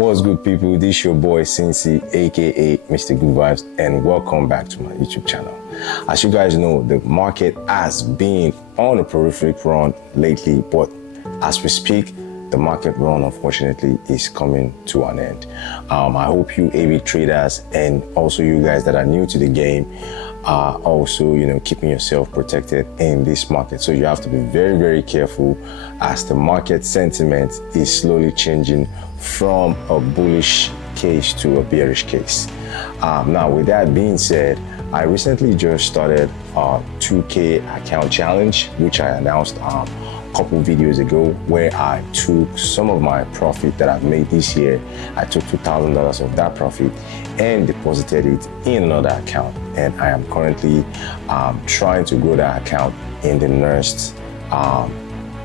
What's good, people? This your boy Cincy, aka Mr. Good Vibes, and welcome back to my YouTube channel. As you guys know, the market has been on a prolific run lately, but as we speak, the market run unfortunately is coming to an end. I hope you AV traders and also you guys that are new to the game are also, keeping yourself protected in this market. So you have to be very, very careful as the market sentiment is slowly changing from a bullish case to a bearish case. Now, with that being said, I recently just started a 2K account challenge, which I announced a couple videos ago, where I took some of my profit that I've made this year. I took $2,000 of that profit and deposited it in another account, and I am currently trying to grow that account in the next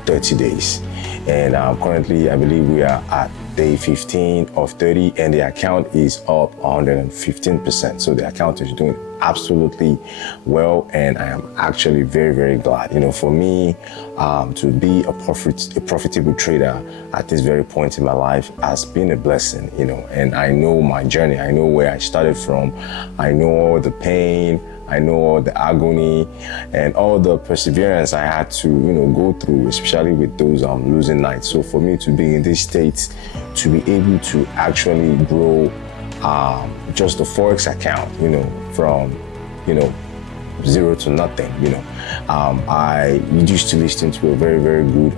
30 days. And currently, I believe we are at day 15 of 30, and the account is up 115%. So the account is doing absolutely well, and I am actually very, very glad. For me, to be a profitable trader at this very point in my life has been a blessing, and I know my journey. I know where I started from. I know all the pain. I know all the agony and all the perseverance I had to, go through, especially with those losing nights. So for me to be in this state, to be able to actually grow just a Forex account, from, zero to nothing, I used to listen to a very, very good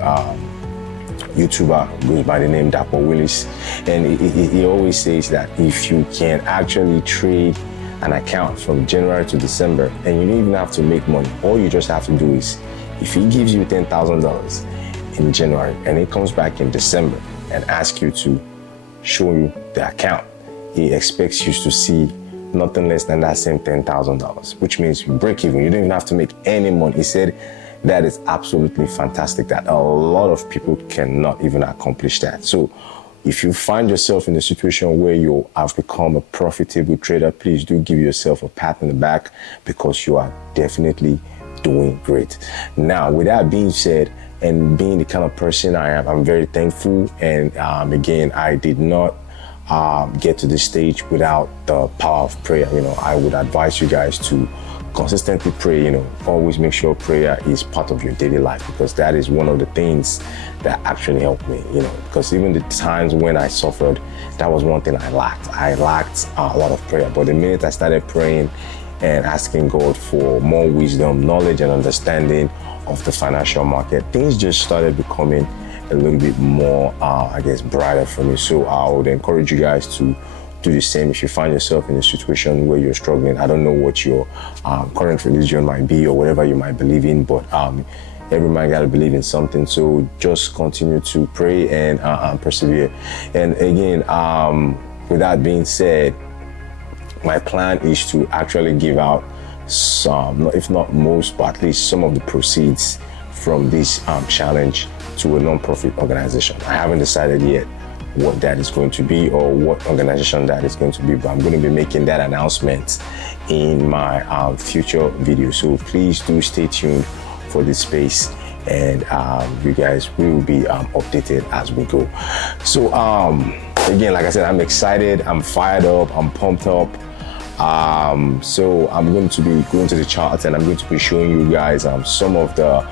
YouTuber, goes by the name Dapper Willis, and he always says that if you can actually trade an account from January to December, and you don't even have to make money. All you just have to do is, if he gives you $10,000 in January and he comes back in December and asks you to show you the account, he expects you to see nothing less than that same $10,000, which means you break even. You don't even have to make any money. He said that is absolutely fantastic, that a lot of people cannot even accomplish that. So if you find yourself in a situation where you have become a profitable trader, please do give yourself a pat on the back, because you are definitely doing great. Now, with that being said, and being the kind of person I am, I'm very thankful. And again, I did not get to this stage without the power of prayer. I would advise you guys to consistently pray. Always make sure prayer is part of your daily life, because that is one of the things that actually helped me, because even the times when I suffered, that was one thing I lacked. I lacked a lot of prayer. But the minute I started praying and asking God for more wisdom, knowledge, and understanding of the financial market, things just started becoming a little bit more, brighter for me. So I would encourage you guys to do the same if you find yourself in a situation where you're struggling. I don't know what your current religion might be or whatever you might believe in, but every man got to believe in something. So just continue to pray and persevere. And again, with that being said, my plan is to actually give out some, if not most, but at least some of the proceeds from this challenge to a non-profit organization. I haven't decided yet what that is going to be or what organization that is going to be, but I'm going to be making that announcement in my future video. So please do stay tuned for this space, and you guys will be updated as we go. So again, like I said, I'm excited, I'm fired up, I'm pumped up. So I'm going to be going to the charts, and I'm going to be showing you guys some of the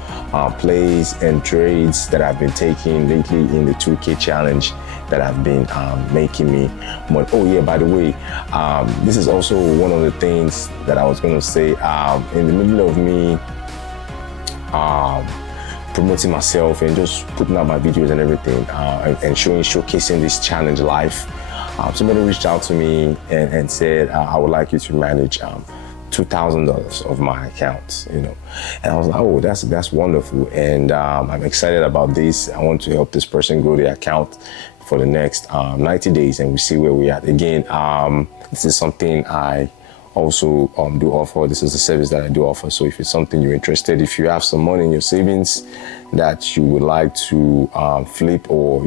plays and trades that I've been taking lately in the 2K challenge that have been making me money. Oh yeah, by the way, this is also one of the things that I was going to say. In the middle of me promoting myself and just putting out my videos and everything, and showcasing this challenge live, somebody reached out to me and said, I would like you to manage $2,000 of my account, and I was like, oh, that's wonderful, and I'm excited about this. I want to help this person grow their account for the next 90 days, and we see where we are at. Again, this is something I also do offer. This is a service that I do offer. So if it's something you're interested, if you have some money in your savings that you would like to flip or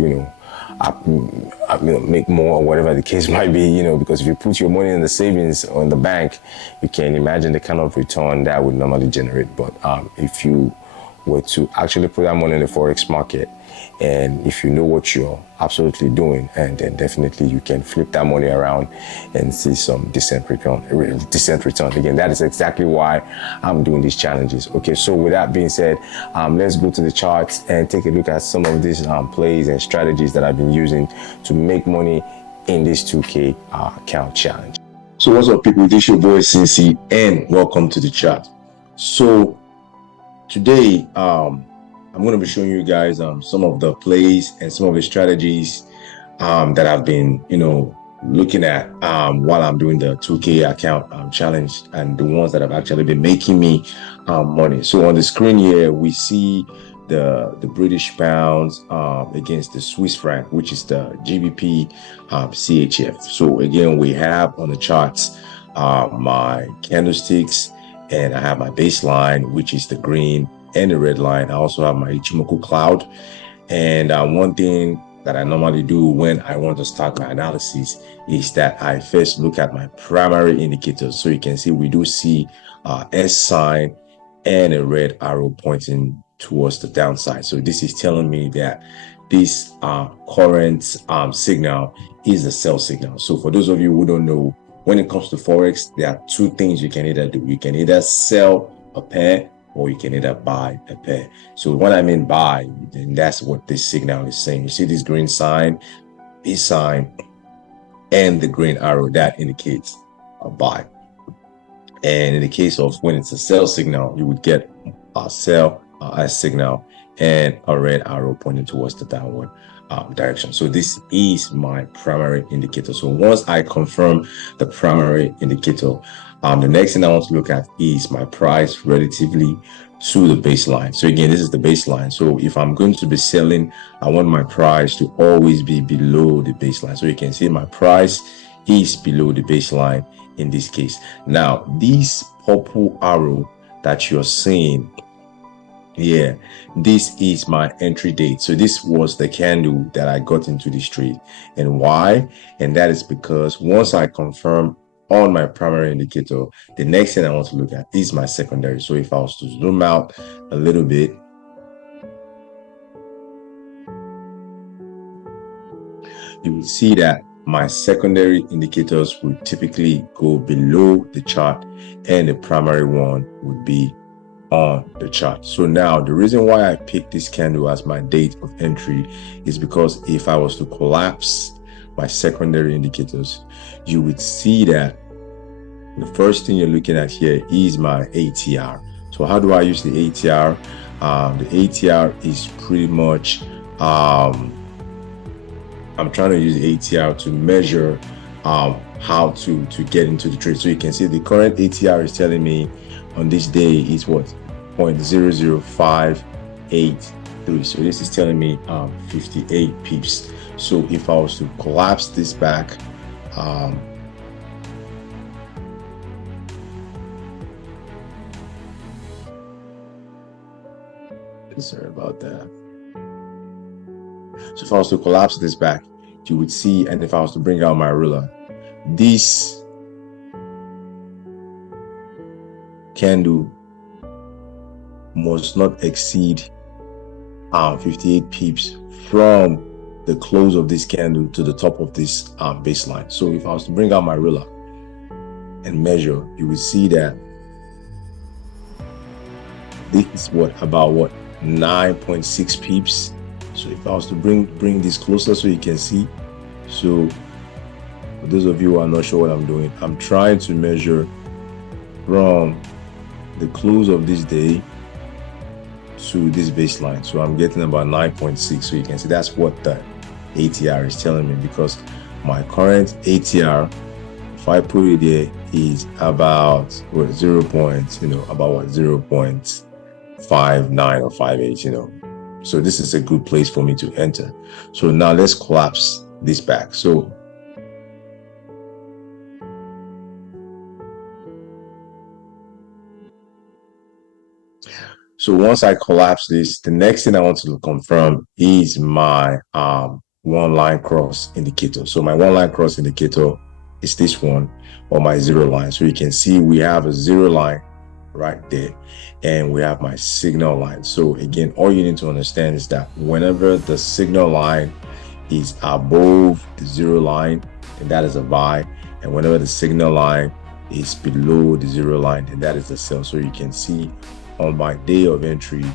make more, or whatever the case might be, because if you put your money in the savings or in the bank, you can imagine the kind of return that would normally generate. But if you were to actually put that money in the forex market, and if you know what you're absolutely doing, and then definitely you can flip that money around and see some decent return. Again, that is exactly why I'm doing these challenges. Okay, so with that being said, let's go to the charts and take a look at some of these plays and strategies that I've been using to make money in this 2K account challenge. So what's up, people? This is your boy Cincy, and welcome to the chat. So today I'm going to be showing you guys some of the plays and some of the strategies that I've been looking at while I'm doing the 2K account challenge, and the ones that have actually been making me money. So on the screen here we see the British pounds against the Swiss franc, which is the GBP CHF. So again, we have on the charts my candlesticks, and I have my baseline, which is the green and the red line. I also have my Ichimoku cloud. And one thing that I normally do when I want to start my analysis is that I first look at my primary indicators. So you can see we do see S sign and a red arrow pointing towards the downside. So this is telling me that this current signal is a sell signal. So for those of you who don't know, when it comes to forex, there are two things you can either do. You can either sell a pair, or you can either buy a pair. So what I mean buy, then that's what this signal is saying. You see this green sign, this sign, and the green arrow, that indicates a buy. And in the case of when it's a sell signal, you would get a sell signal and a red arrow pointing towards the downward direction. So this is my primary indicator. So once I confirm the primary indicator, the next thing I want to look at is my price relatively to the baseline. So again, this is the baseline. So if I'm going to be selling, I want my price to always be below the baseline. So you can see my price is below the baseline in this case. Now, this purple arrow that you're seeing here, this is my entry date. So this was the candle that I got into this trade. And why? And that is because once I confirm on my primary indicator, the next thing I want to look at is my secondary. So if I was to zoom out a little bit, you will see that my secondary indicators would typically go below the chart, and the primary one would be on the chart. So now the reason why I picked this candle as my date of entry is because if I was to collapse my secondary indicators, you would see that the first thing you're looking at here is my ATR. So how do I use the ATR? The ATR is pretty much I'm trying to use the ATR to measure how to get into the trade. So you can see the current ATR is telling me on this day is what, 0.00583. So this is telling me 58 pips. So if I was to collapse this back, sorry about that. So if I was to collapse this back, you would see, and if I was to bring out my ruler, this candle must not exceed 58 pips from the close of this candle to the top of this baseline. So if I was to bring out my ruler and measure, you would see that this is about 9.6 pips. So if I was to bring this closer so you can see, so for those of you who are not sure what I'm doing, I'm trying to measure from the close of this day to this baseline. So I'm getting about 9.6. So you can see that's what the ATR is telling me, because my current ATR, if I put it there, is about what, 0.59 or 58, So this is a good place for me to enter. So now let's collapse this back. So once I collapse this, the next thing I want to confirm is my one line cross indicator. So my one line cross indicator is this one, or my zero line. So you can see we have a zero line right there, and we have my signal line. So again, all you need to understand is that whenever the signal line is above the zero line, and that is a buy, and whenever the signal line is below the zero line, and that is a sell. So you can see on my day of entry,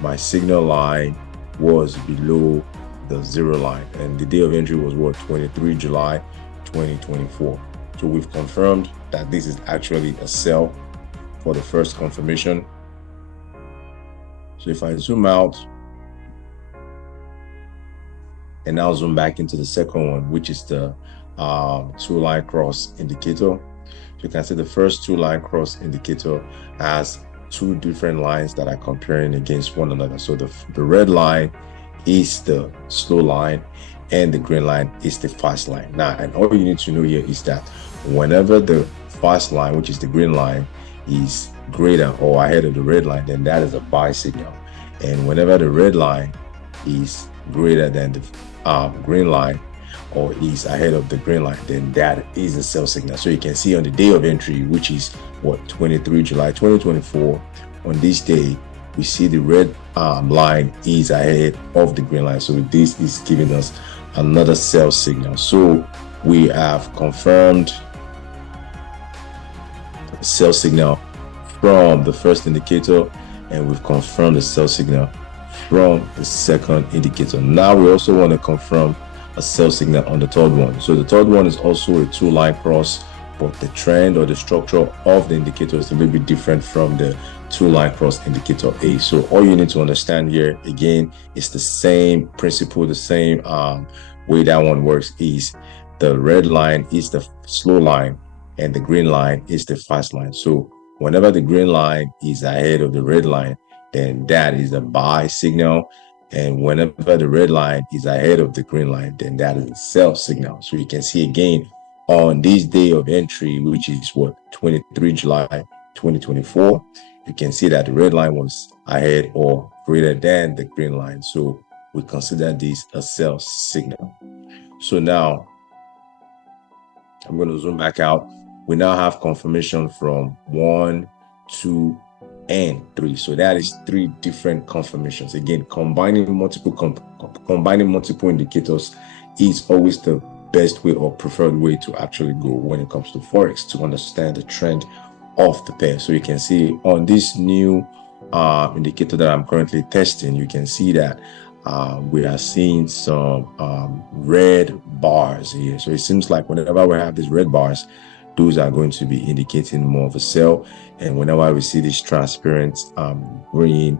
my signal line was below the zero line, and the day of entry was what, 23 July 2024. So we've confirmed that this is actually a sell for the first confirmation. So if I zoom out and now zoom back into the second one, which is the two-line cross indicator, so you can see the first two-line cross indicator has two different lines that are comparing against one another. So the red line is the slow line and the green line is the fast line. Now, and all you need to know here is that whenever the fast line, which is the green line, is greater or ahead of the red line, then that is a buy signal. And whenever the red line is greater than the green line or is ahead of the green line, then that is a sell signal. So you can see on the day of entry, which is what, 23 July 2024, on this day we see the red line is ahead of the green line. So this is giving us another sell signal. So we have confirmed the sell signal from the first indicator, and we've confirmed the sell signal from the second indicator. Now we also want to confirm a sell signal on the third one. So the third one is also a two-line cross, but the trend or the structure of the indicator is a little bit different from the two-line cross indicator A. So all you need to understand here, again, is the same principle, the same way that one works is the red line is the slow line and the green line is the fast line. So whenever the green line is ahead of the red line, then that is a buy signal. And whenever the red line is ahead of the green line, then that is a sell signal. So you can see again on this day of entry, which is what, 23 July 2024, you can see that the red line was ahead or greater than the green line. So we consider this a sell signal. So now I'm going to zoom back out. We now have confirmation from 1, 2, and 3. So that is 3 different confirmations. Again, combining multiple indicators is always the best way or preferred way to actually go when it comes to Forex, to understand the trend of the pair. So you can see on this new indicator that I'm currently testing, you can see that we are seeing some red bars here. So it seems like whenever we have these red bars, those are going to be indicating more of a sell. And whenever we see this transparent green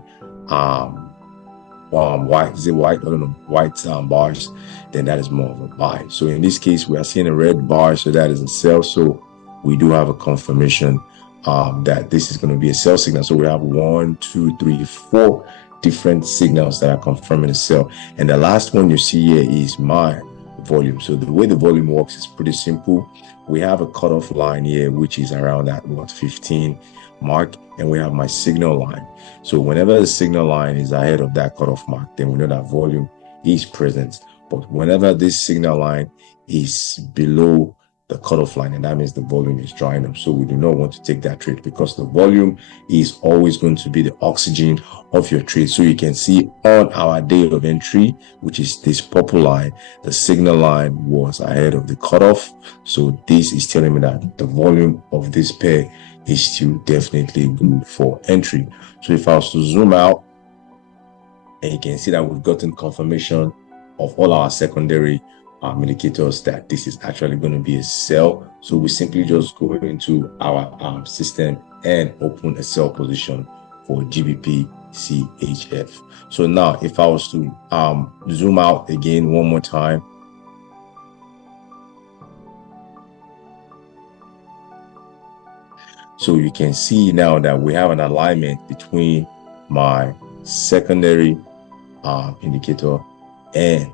white, is it white? I don't know, white bars, then that is more of a buy. So in this case, we are seeing a red bar, so that is a sell. So we do have a confirmation that this is going to be a sell signal. So we have 1, 2, 3, 4 different signals that are confirming a sell. And the last one you see here is my volume. So the way the volume works is pretty simple. We have a cutoff line here, which is around that 15 mark, and we have my signal line. So whenever the signal line is ahead of that cutoff mark, then we know that volume is present. But whenever this signal line is below the cutoff line, and that means the volume is drying up. So we do not want to take that trade, because the volume is always going to be the oxygen of your trade. So you can see on our day of entry, which is this purple line, the signal line was ahead of the cutoff. So this is telling me that the volume of this pair is still definitely good for entry. So if I was to zoom out, and you can see that we've gotten confirmation of all our secondary indicators that this is actually going to be a sell. So we simply just go into our system and open a sell position for GBP CHF. So now if I was to zoom out again one more time, so you can see now that we have an alignment between my secondary indicator and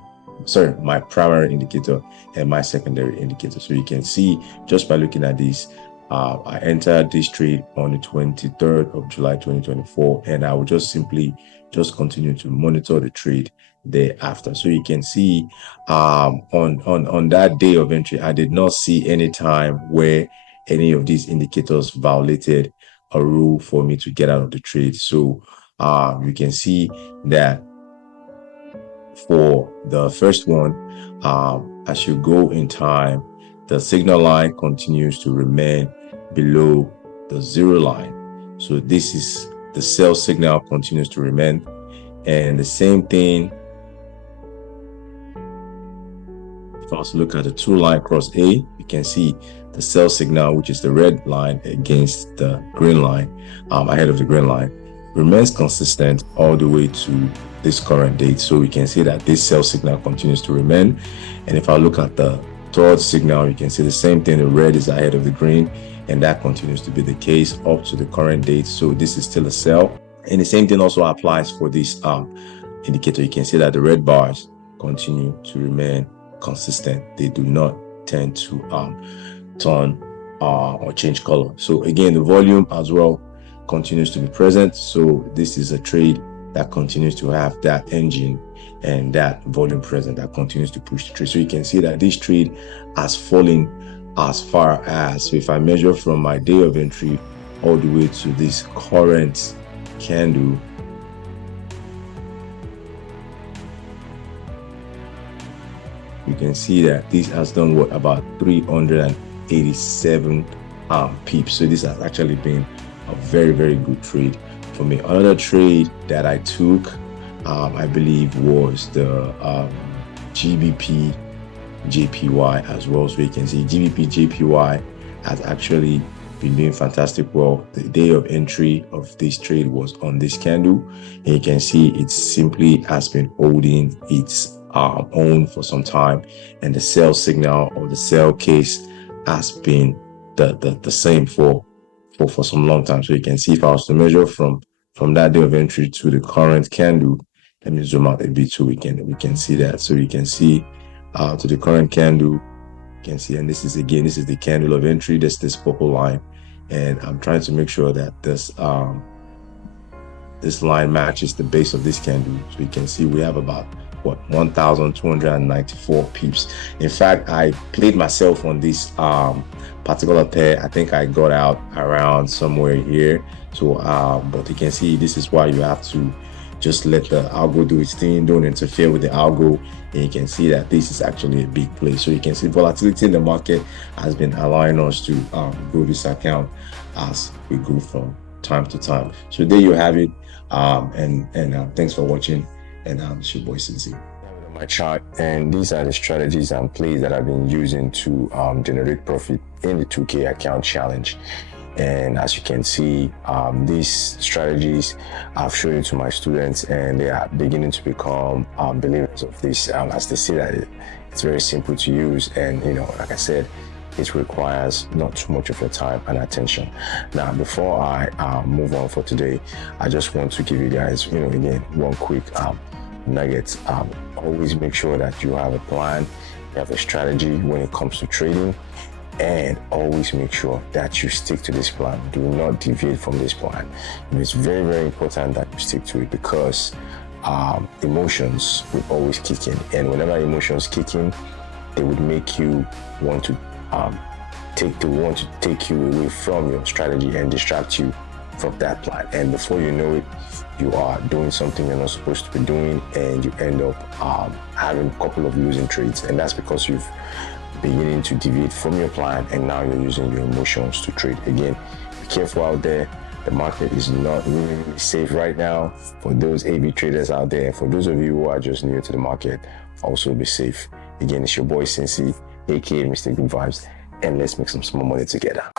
my primary indicator and my secondary indicator. So you can see just by looking at this, I entered this trade on the 23rd of July 2024, and I will just simply continue to monitor the trade thereafter. So you can see on that day of entry, I did not see any time where any of these indicators violated a rule for me to get out of the trade. So you can see that for the first one, as you go in time, the signal line continues to remain below the zero line. So this is the sell signal continues to remain. And the same thing, if I also look at the 2-line cross A, you can see the sell signal, which is the red line against the green line, ahead of the green line, remains consistent all the way to this current date. So we can see that this sell signal continues to remain. And if I look at the third signal, you can see the same thing. The red is ahead of the green, and that continues to be the case up to the current date. So this is still a sell. And the same thing also applies for this indicator. You can see that the red bars continue to remain consistent. They do not tend to turn or change color. So again, the volume as well continues to be present. So this is a trade that continues to have that engine and that volume present that continues to push the trade. So you can see that this trade has fallen as far as, so if I measure from my day of entry all the way to this current candle, you can see that this has done what, about 387 pips. So this has actually been a very, very good trade for me. Another trade that I took, I believe, was the GBP JPY as well. So you can see GBP JPY has actually been doing fantastic well. The day of entry of this trade was on this candle, and you can see it simply has been holding its own for some time, and the sell signal or the sell case has been the same for some long time. So you can see, if I was to measure from that day of entry to the current candle, let me zoom out a bit so we can see that. So you can see to the current candle, you can see, and this is the candle of entry. That's this purple line, and I'm trying to make sure that this line matches the base of this candle. So you can see we have about 1,294 pips. In fact, I played myself on this particular pair. I think I got out around somewhere here. So but you can see, this is why you have to just let the algo do its thing. Don't interfere with the algo, and you can see that this is actually a big play. So you can see volatility in the market has been allowing us to grow this account as we go from time to time. So there you have it, and thanks for watching, and it's your boy Sincere. My chart, and these are the strategies and plays that I've been using to generate profit in the 2K account challenge. And as you can see, these strategies I've shown it to my students, and they are beginning to become believers of this, as they see that it's very simple to use, and like I said, it requires not too much of your time and attention. Now, before I move on for today, I just want to give you guys, again, one quick nugget. Always make sure that you have a plan, you have a strategy when it comes to trading, and always make sure that you stick to this plan. Do not deviate from this plan. It's very, very important that you stick to it, because emotions will always kick in, and whenever emotions kick in, they would make you want to take you away from your strategy and distract you from that plan. And before you know it, you are doing something you're not supposed to be doing, and you end up having a couple of losing trades, and that's because you've beginning to deviate from your plan, and now you're using your emotions to trade. Again, be careful out there. The market is not really safe right now. For those AV traders out there, for those of you who are just new to the market, also be safe. Again, it's your boy Cincy, aka Mr. Good Vibes, and let's make some small money together.